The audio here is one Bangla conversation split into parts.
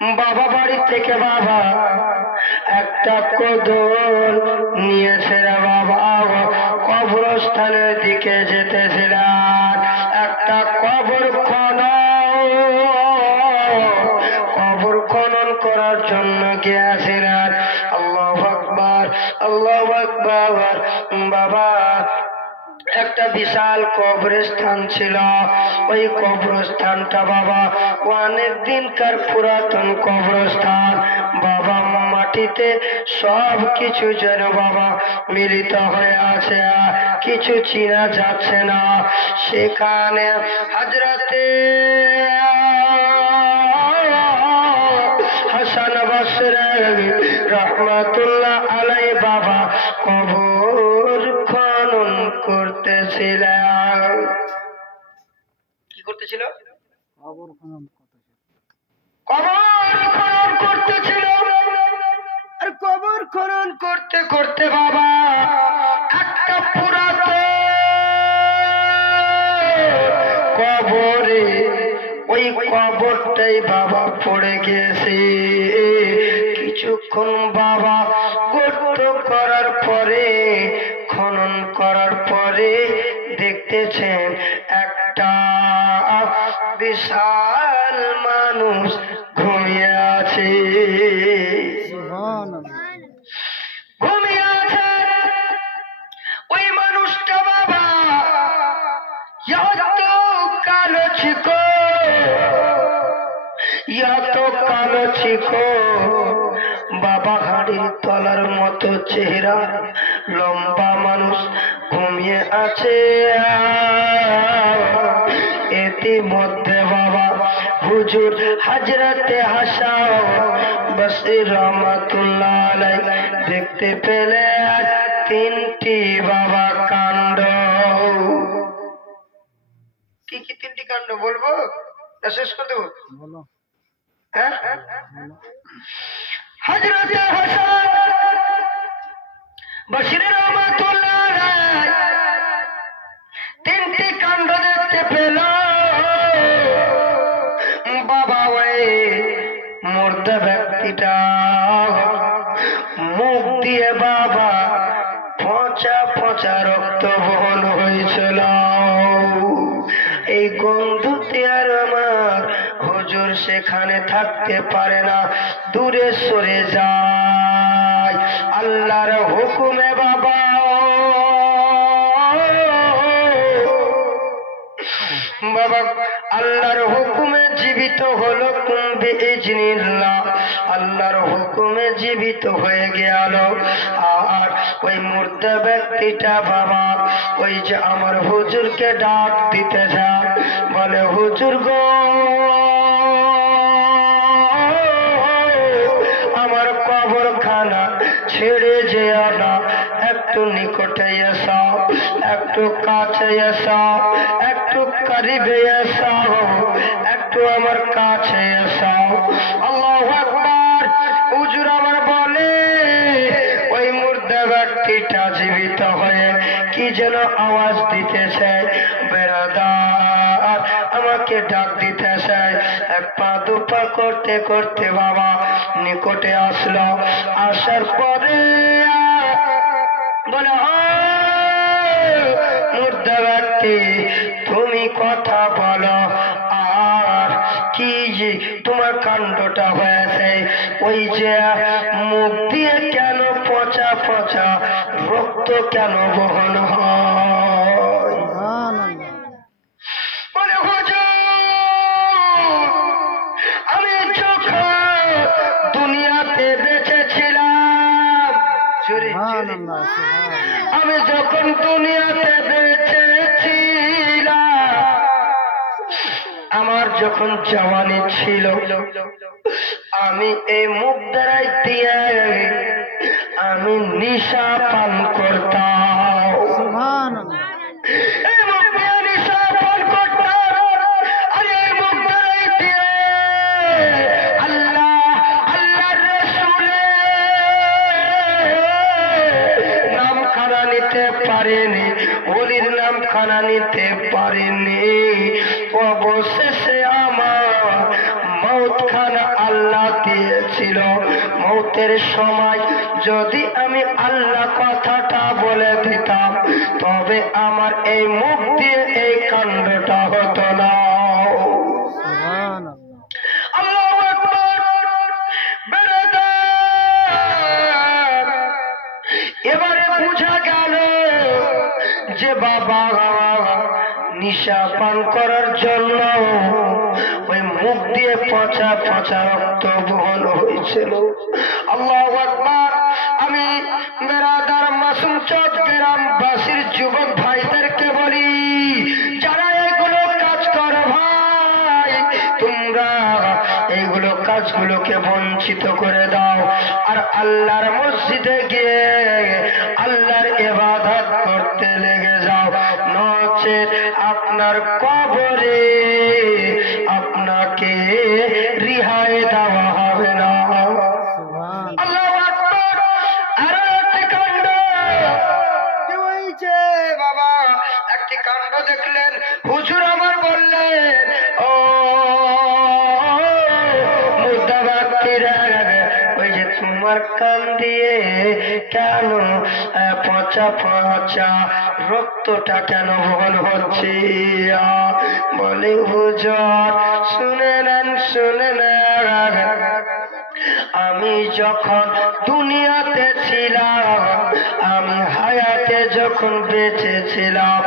বাবা বাড়ি থেকে বাবা একটা কোদল নিয়েছে রে বাবা, কবরস্থানের দিকে যেতেছিলেন। একটা কবর খনন করার জন্য গিয়েছিলেন। আল্লাহু আকবার, আল্লাহু আকবার। বাবা একটা বিশাল কবরস্থান ছিল। ওই কবরস্থানটা বাবা অনেক দিনকার পুরাতন কবরস্থান। বাবা মাটিতে সব কিছু যেন বাবা মিলিত হয়ে আছে, কিছু চিনা যাচ্ছে না। সেখানে হযরতে হাসান বসরি রহমাতুল্লাহ আলাইহি বাবা কবর খনন করতেছিলেন। কি করতেছিল? কবর খনন করতেছিল। আর কবর খনন করতে করতে বাবা একটা পুরাতন কবরে, ওই কবরটাই বাবা পড়ে গেছে। কিছুক্ষণ বাবা গর্ত করার পরে, খনন করার পরে দেখতেছেন একটা বিশাল মানুষ ঘুমিয়ে আছে। ঘুমিয়ে আছে ওই মানুষটা বাবা এত কালো ছিল, এত কালো ছিল বাবা, হাড়ির তলার মতো চেহারা, লম্বা মানুষ ঘুমিয়ে আছে। ইতিমধ্যে বাবা হুজুর হযরতে হাসান বসরি রহমাতুল্লাহ আলাইহি দেখতে পেলেন তিনটি বাবা কাণ্ড। কি কি তিনটি কাণ্ড বলবো না শেষ করে দেবো? হযরতে হাসান বসরি রহমাতুল্লাহ আলাইহি তিনটি কাণ্ড দেখতে পেল। বাবা ওই মুর্দা ব্যক্তিটা মুখ দিয়ে বাবা পচা পচা রক্ত বহন হয়েছিল। এই গন্ধতে আর আমার হুজুর সেখানে থাকতে পারে না, দূরে সরে যায়। আল্লাহর হুকুমে বাবা বাবা আল্লাহর হুকুমে জীবিত হলো, বিইজনিল্লাহ আল্লাহর হুকুমে জীবিত হয়ে গেল। আর ওই মুর্দা ব্যক্তিটা বাবা ওই যে আমার হুজুরকে ডাক দিতে যায়, বলে হুজুর গো আমার কবরখানা ছেড়ে যেও না, একটু নিকটে এসো, একটু কাছে এসো, একটু করিবে এসো, একটু আমার কাছে এসো। আল্লাহু আকবার। হুজুর আমার বলে ওই মুর্দা ব্যক্তিটা জীবিত হয়ে কি যেন আওয়াজ দিতেছে, বেরাদার আমাকে ডাক দিতেছে। এক পা দুপা করতে করতে বাবা নিকটে আসলো। আসার পরে বলে মুর্দা ব্যক্তি তুমি কথা বলো, আর কি যে তোমার কাণ্ডটা হয়েছে? ওই যে মুখ দিয়ে কেন পচা পচা রক্ত কেন বহন হয়? বলে হুজুর আমি যখন দুনিয়াতে বেঁচেছিলাম, আমি যখন দুনিয়াতে বেঁচেছিলাম, আমার যখন জওয়ানি ছিল, আমি এই মুখ দ্বারাই দিয়ে আমি নিশা পান করতাম। এই মুখ দিয়ে নিশা পান করতাম। আর এই মুখ দ্বারাই দিয়ে আল্লাহর রাসূলের নাম খানা নিতে পারেনি, ওলির নাম খানা নিতে পারেনি। অবশেষে আমার মৌত যেখানে আল্লাহ দিয়েছিল মৌতের সময় যদি আমি আল্লাহ কথাটা বলে দিতাম তবে আমার এই মুখ দিয়ে এই কাণ্ডটা হতো না। আল্লাহু আকবার। বেরাদার, এবারে বোঝা গেল যে বাবা নিশা পান করার জন্য ওই মুখ দিয়ে পচা পচা রক্ত বহন হয়েছিল। আল্লাহু আকবার। আমি বেরাদার মাসুম চট্টগ্রামবাসীর যুবক ভাইদেরকে বলি, যারা এগুলো কাজ করো ভাই, তোমরা এইগুলো কাজগুলোকে বঞ্চিত করে দাও আর আল্লাহর মসজিদে গিয়ে আল্লাহর ইবাদত করতে লেগে যাও, নচেৎ আপনার কবরে আপনাকে রিহাই দেওয়া হবে না। আল্লাহু আকবার। আরো একটি কাণ্ড কি হয়েছে বাবা? একটি কাণ্ড দেখলেন, হুজুর আমার বললেন, ও মুদাবাক্কিরা, ওই যে তোমার কান দিয়ে কেন পচা পচা রক্তটা কেন বহন হচ্ছে? বলে হুজুর শুনে নেন, শুনে নেন, আমি যখন দুনিয়াতে ছিলাম, আমি হায়াতে যখন বেঁচে ছিলাম,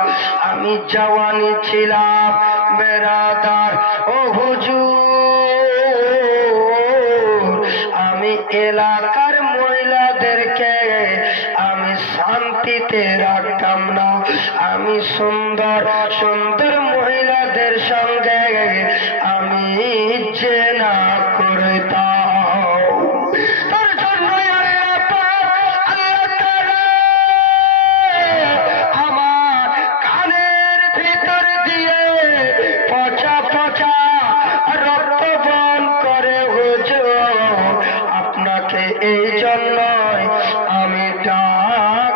আমি জওয়ানি ছিলাম বেরাদার, ও হুজুর, আমি এলাকার মহিলাদেরকে আমি শান্তিতে রাখতাম না, আমি সুন্দর সুন্দর মহিলাদের সঙ্গে আমি জেনা করতাম। তার জন্য আমার কানের ভিতর দিয়ে পচা পচা রক্ত বহন করে হুজুর, আপনাকে এই জন্যই আমি ডাক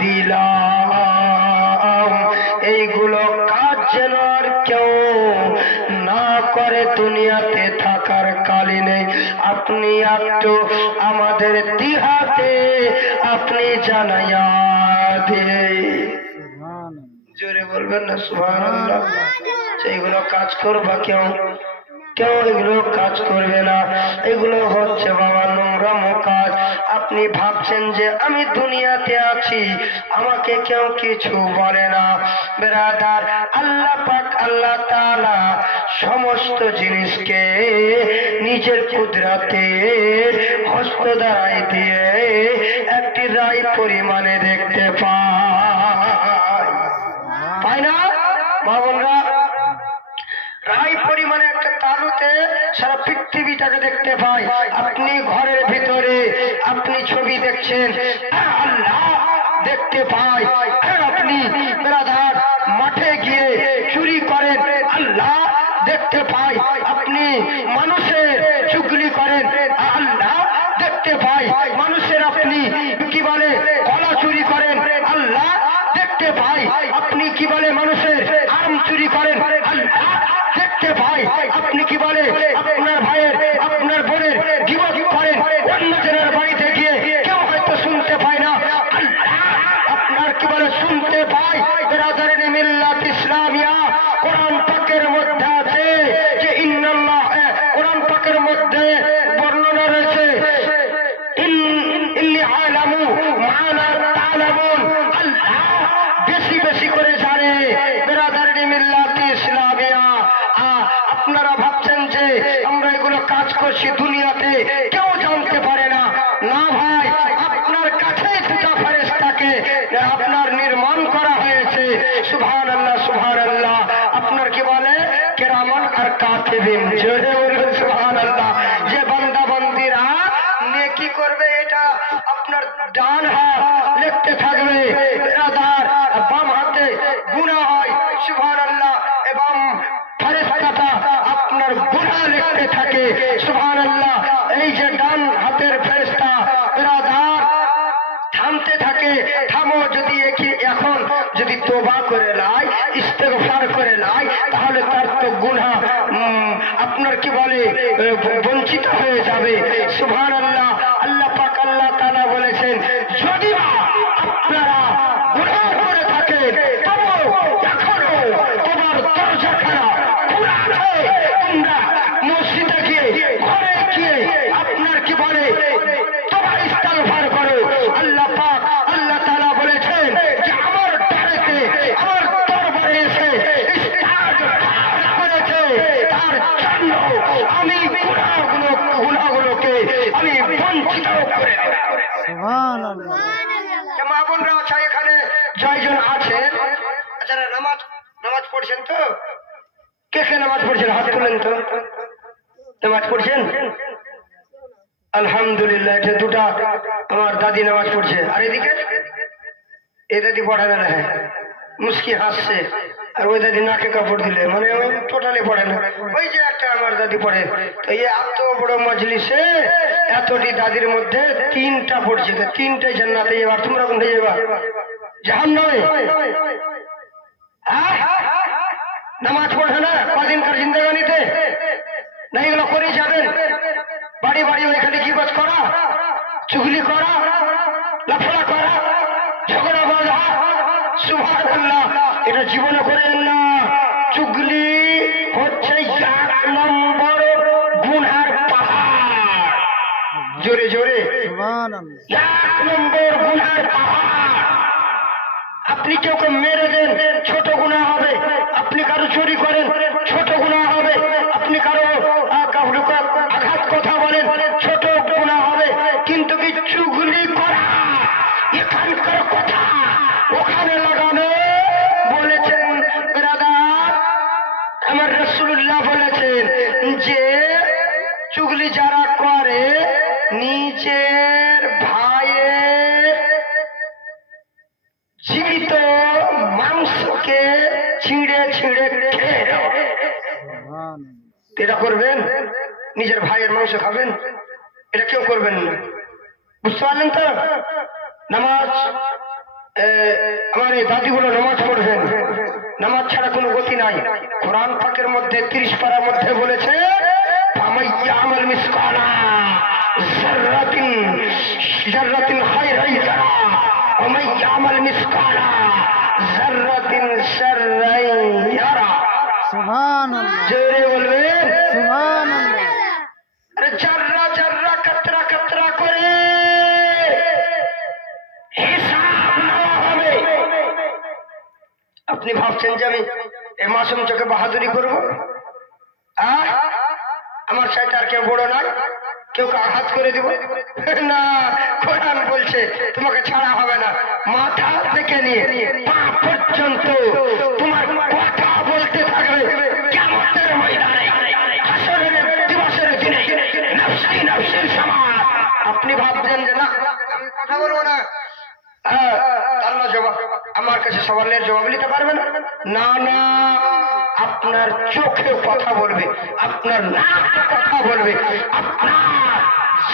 দিলাম। এইগুলো কাজ যেন আর কেউ না করে দুনিয়াতে থাকার কালীনে। আপনি একটু আমাদের দিহাতে আপনি জানাইয়া দিয়ে, জোরে বলবেন না সুবহানাল্লাহ। এইগুলো কাজ করবা কেউ? কেউ এগুলো কাজ করবে না। এগুলো হচ্ছে বাবা নোংরামো কাজ। আপনি ভাবছেন যে আমি দুনিয়াতে আছি, আমাকে কেউ কিছু বলে না। বেরাদার, আল্লাহ পাক আল্লাহ তাআলা সমস্ত জিনিসকে নিজের কুদরতে হস্ত দ্বারাই দিয়ে একটি রায় পরিমাণে দেখতে পায় না বাবনরা? রায় পরিমাণে একটা তালুতে সারা পৃথিবীটাকে দেখতে পাই। আপনি ঘরের ভিতরে আপনি ছবি দেখছেন, আল্লাহ দেখতে পাই। আপনি বেরাদার মাঠে গিয়ে চুরি করেন, আল্লাহ দেখতে পাই। আপনি মানুষের চুগলি করেন, আল্লাহ দেখতে পাই। মানুষের আপনি কি বলে কলা চুরি করেন, আল্লাহ দেখতে পাই। আপনি কি বলে মানুষের আম চুরি করেন, আল্লাহ দেখতে পাই। আপনি কি বলে আপনার ভাইয়ের আপনার বোনের গীবত করেন অন্য জনের বাড়িতে গিয়ে, কেউ হয়তো শুনতে পায় না, আল্লাহ আপনার কি বলে শুনতে পাই। বেরাদারিন মিল্লাত ইসলামিয়া কোরআন পাকের মধ্যে আছে যে ইন্নাল্লাহ, কোরআন পাকের মধ্যে বর্ণনা রয়েছে ইন্নী আলামু মা লা তা'লামুন, আল্লাহ বেশি বেশি করে জানে। বেরাদারিন মিল্লাত ইসলামিয়া, আপনারা ভাবছেন যে আমরা এগুলো কাজ করছি দুনিয়াতে কেউ জানতে পারে না। না ভাই, আপনার কাছে দুটা ফেরেশতাকে আপনার নির্মাণ করা হয়েছে। সুবহানাল্লাহ সুবহানাল্লাহ। আপনার কি বলে কিরামান আর কাতিবিন, জোরে বলুন সুবহানাল্লাহ। যে বান্দা বান্দীরা নেকি করবে এটা আপনার ডান হাত লিখতে থাকবে, বেরাদার বাম হাতে গুনাহ হয়, সুবহানাল্লাহ, এবং ফেরেশতাটা আপনার গুনাহ লিখতে থাকে, সুবহানাল্লাহ। এই যে ডান হাতের ফেরেশতা বেরাদার থামতে থাকে, থামো, যদি এখন যদি তওবা করে লাই, ইস্তেগফার করে লাই, তাহলে তার তো গুনাহ আপনার কি বঞ্চিত হয়ে যাবে। সুবহানাল্লাহ। আল্লাহ পাক আল্লাহ তাআলা বলেছেন, যদি আপনারা গুনাহ করে থাকেন তবু এখনো তোমার দরজাখানা খোলা আছে, তোমরা মসজিদে গিয়ে ঘরে গিয়ে আপনার কি বলে তোমার ইস্তেগফার করো। আল্লাহ পাক আল্লাহ তাআলা বলেছেন যে আমার ডারেতে আমার দরবারে এসে ইস্তেগফার করেছে তার জন্য আমি গুনাহগুলোকে আমি বঞ্চিত করে দেব। সুবহানাল্লাহ। মা বোনরা আছে এখানে জয়জন আছেন, যারা নামাজ পড়ছেন তো কে কে নামাজ পড়ছেন হাত তুলেন তো। নামাজ পড়ছেন? আলহামদুলিল্লাহ। এটা দুটা আমার দাদি নামাজ পড়ছে, আর এদিকে এই দাদি পড়ে না, হ্যাঁ মুস্কি হাসছে, আর ওই দাদি নাকে কাপড় দিলে, মানে টোটালি পড়ে না। ওই যে একটা আমার দাদি পড়ে। তো এই এত বড় মজলিসে এতটি দাদির মধ্যে তিনটা পড়ছে, তিনটাই জান্নাতে যাবে। আর তোমরা কোনটা যাবা? জাহান্নামে। নামাজ পড়ে না কদিনকার জিন্দেগানিতে না, এগুলো করে যাবেন বাড়ি বাড়ি ওইখানে গীবত করা, চুগলি করা, লাফড়া করা, ঝগড়া বাঁধা। সুবহানাল্লাহ। এটা জীবনে করেন না। চুগলি হচ্ছে 1 নম্বর গুনার পাহাড়। জোরে জোরে 1 নম্বর গুনার পাহাড়। আপনি কেউ মেরে দেন, ছোট গুনাহ হবে। আপনি কারো চুরি করেন, ছোট গুনাহ হবে। আপনি কারো আঘাত কথা বলেন, ছোট গুনাহ হবে। কিন্তু কি চুগলি করা, এখানকার কথা ওখানে লাগানো। বলেছেন ব্রাদার, আমার রাসূলুল্লাহ বলেছেন যে চুগলি যারা করে নিজের ভাইয়ের জীবিত মাংসকে ছিঁড়ে ছিঁড়ে খেয়ে নেয়। এটা করবেন? নিজের ভাইয়ের মাংস খাবেন? এটা কেউ করবেন না। বুঝতে পারলেন তো? নামাজ, আমার এই দাদিগুলো নামাজ পড়বেন। নামাজ ছাড়া কোনো গতি নাই। কোরআন পাকের মধ্যে 30 পারার মধ্যে বলেছে, ফামাইয়ামাল মিসকালা যাররাতিন যাররাতিন খায়রান ইয়ারা ওয়া মাইয়ামাল মিসকালা যাররাতিন শাররান ইয়ারা। সুবহানাল্লাহ। জোরে বলবেন সুবহানাল্লাহ। আরে জাররা জাররা কাতরা কাতরা করে হিসাব নেওয়া হবে। আপনি ভাবছেন যে আমি এই মাসুম চোখে বাহাদুরি করবো? আমার চাইতে আর কেউ বড় নাই, কেউ আঘাত করে দিব না। কোরআন বলছে তোমাকে ছাড়া হবে না। মাথা থেকে নিয়ে পা পর্যন্ত তোমার কথা বলতে থাকবে কিয়ামতের ময়দানে, হাসরের দিবসের দিনে, নফসি নফসির সমান। আপনি ভাবছেন যে না আমি কথা বলবো না, আল্লাহ জবাব আমার কাছে সওয়ালের জবাব দিতে পারবে না। না না, আপনার চোখে কথা বলবে, আপনার নাক কথা বলবে, আপনার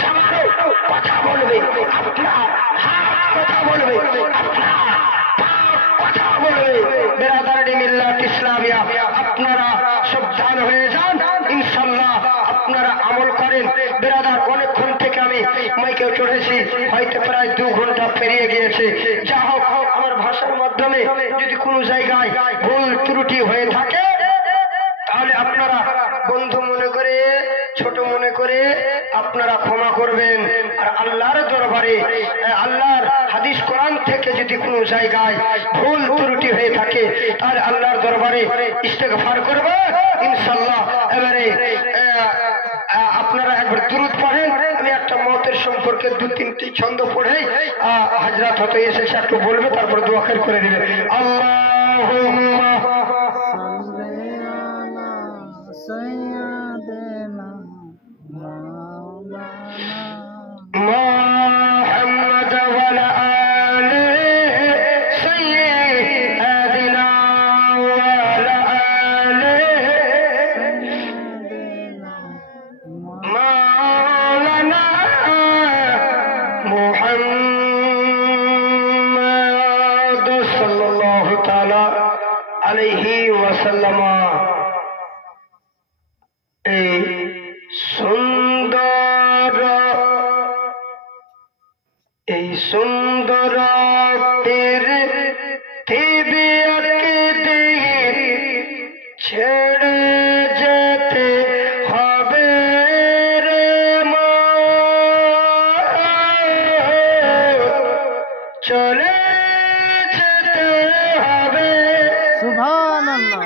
জবানে কথা বলবে, আপনার হাত কথা বলবে, আপনার পা কথা বলবে। বেরাদারি মিল্লাত ইসলামিয়া, আপনারা সাবধান হয়ে যান। ইনশাআল্লাহ আপনারা আমল করেন। বেরাদার, অনেকক্ষণ থেকে আমি মাইকে চড়েছি, হয়তো প্রায় 2 ঘন্টা পেরিয়ে গিয়েছে। যা হোক, আমার ভাষার মাধ্যমে যদি কোনো জায়গায় ভুল ত্রুটি হয়ে থাকে তাহলে আপনারা বন্ধু মনে করে, ছোট মনে করে আপনারা ক্ষমা করবেন। আর আল্লাহর দরবারে, আল্লাহর হাদিস কোরআন থেকে যদি কোনো জায়গায় ভুল ত্রুটি হয়ে থাকে তাহলে আল্লাহর দরবারে ইস্তেগফার করবে ইনশাআল্লাহ। এবারে আপনারা একবার দুরূদ পড়েন। আমি একটা মতের সম্পর্কে 2-3টি ছন্দ পড়ে হাজরাত হতে এসেছে, একটু বলবে, তারপর দোয়া করে দিবে। আল্লাহুম্মা সাইয়্যিদানা মুহাম্মাদ ওয়া আলা আলিহি সাইয়্যিদিনা ওয়া আলা আলিহি মাওলানা মুহাম্মাদ সাল্লাল্লাহু তাআলা আলাইহি ওয়াসাল্লাম। এই সুন্দর পৃথিবী একদিন ছেড়ে যেতে হবে রে মা, চলে যেতে হবে। সুবহানাল্লাহ।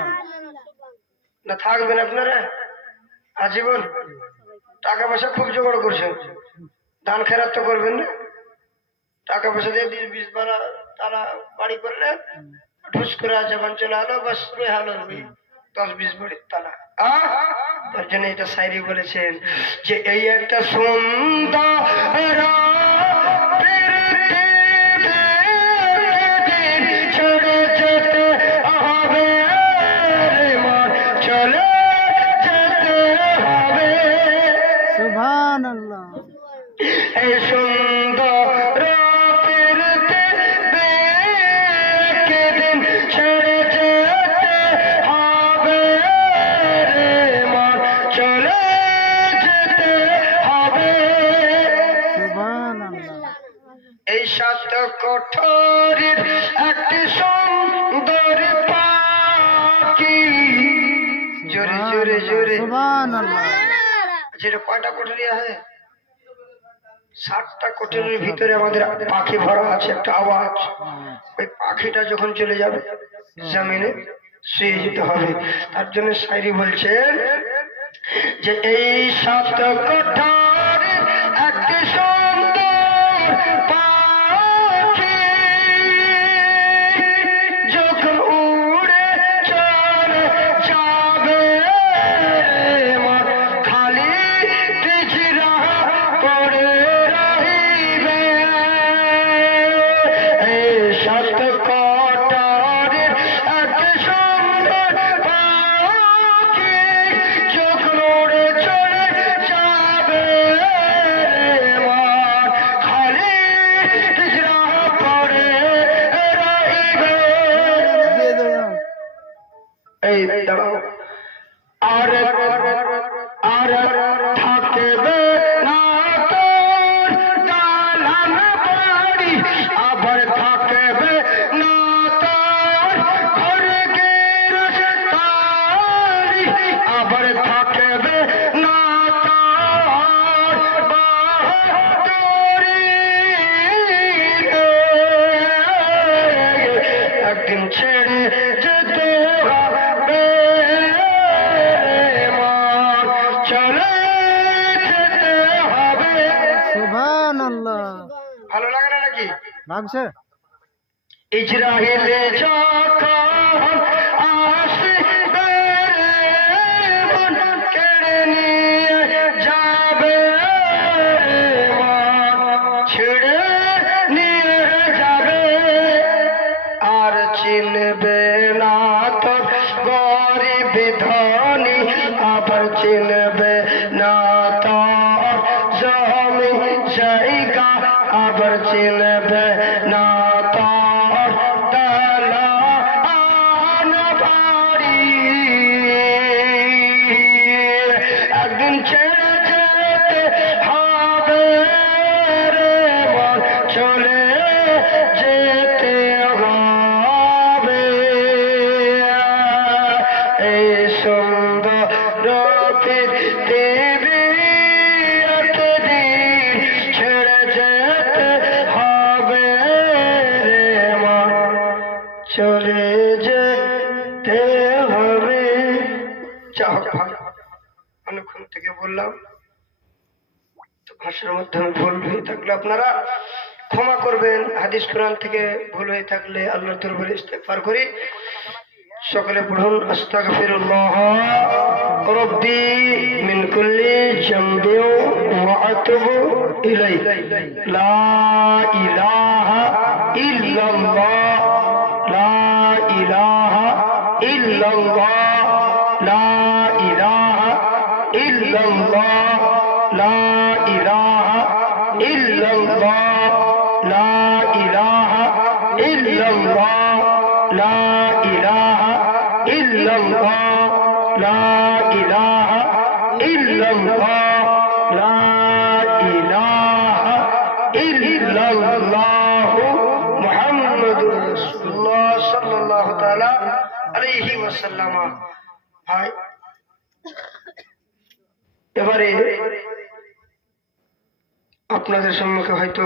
না থাকবেন আপনারা আজীবন? টাকা পয়সা খুব জোগাড় করছেন, দান খেরাত তো করবেন না? টাকা পয়সা দিয়ে 20 বারা তারা বাড়ি করলে ঢুস করে যখন চলে আলো বাস হলো 10-20 বাড়ির তালা। তার জন্য এটা শায়রি বলেছেন যে এই একটা সুন্দর ছেড়ে যেতে হবে রে মা, চলে যেতে হবে। সুবহানাল্লাহ। এই সুন্দর পৃথিবী একদিন ছেড়ে যেতে হবে রে মা, চলে যেতে হবে। সুবহানাল্লাহ। এই 7 কোঠরির একটি সুন্দর পাখি, জোরে জোরে জোরে সুবহানাল্লাহ। যেটা কয়টা কোঠরি আছে? 7টা কোঠরির ভিতরে আমাদের পাখি ভরা আছে। একটা আওয়াজ, ওই পাখিটা যখন চলে যাবে জমিনে শুয়ে যেতে হবে। তার জন্য শায়রি বলছেন যে এই 7 কোঠরির একটি সুন্দর পাখি যখন উড়ে চলে যাবে মা, খালি পিছরা পড়ে রহিবে। এই 7 কোঠরির একটি সুন্দর পাখি যখন উড়ে চলে যাবে মা, খালি পিছরা পড়ে রহিবে। এই দাঁড়াও। আর আর থাকবে না তোর দালান বাড়ি, আবার থাকবে না তোর ঘর গেরস্তারি, আবার থাকবে না তোর বাহাদুরি। একদিন ছেড়ে যেতে হবে মা, চলে যেতে হবে। সুবহানাল্লাহ। ভালো লাগে না নাকি? লাগছে। ইজরাইলে যখন আসবে মন কেড়ে নিয়ে যাবে মা, ছেড়ে নিয়ে যাবে। আর চিনবে না তো গরিব ধনী, আবার চিনবে না তো জমি জায়গা, আবার চিনবে না তো দালান বাড়ি। একদিন ছেড়ে যেতে হবে রে মা, চলে যেতে হবে। এই সুন্দর পৃথিবী একদিন ছেড়ে যেতে হবে রে মা, চলে যেতে হবে। যাও ভাই, অনেকক্ষণ থেকে বললাম তো ভাষার মাধ্যমে ভুল হয়ে থাকলে আপনারা ক্ষমা করবেন। হাদিস কোরআন থেকে ভুল হয়ে থাকলে আল্লাহর দরবারে ইস্তেগফার করি। সকলে পড়ুন আস্তাগফিরুল্লাহ রাব্বি মিন কুল্লি জামবিন ওয়া আতুবু ইলাইহি। লা ইলাহা ইল্লাল্লাহ, লা ইলাহা ইল্লাল্লাহ, লা ইলাহা ইল্লাল্লাহ, লা ইলাহা ইল্লাল্লাহ, লা ইলাহা ইল্লাল্লাহ, লা ইলাহা ইল্লাল্লাহ, লা ইলাহা ইল্লাল্লাহ, লা ইলাহা ইল্লাল্লাহ। ইল্লাল্লাহু মুহাম্মাদুর রাসূলুল্লাহ সাল্লাল্লাহু তাআলা আলাইহি ওয়াসাল্লাম। ভাই এবারে আপনাদের সম্মুখে হয়তো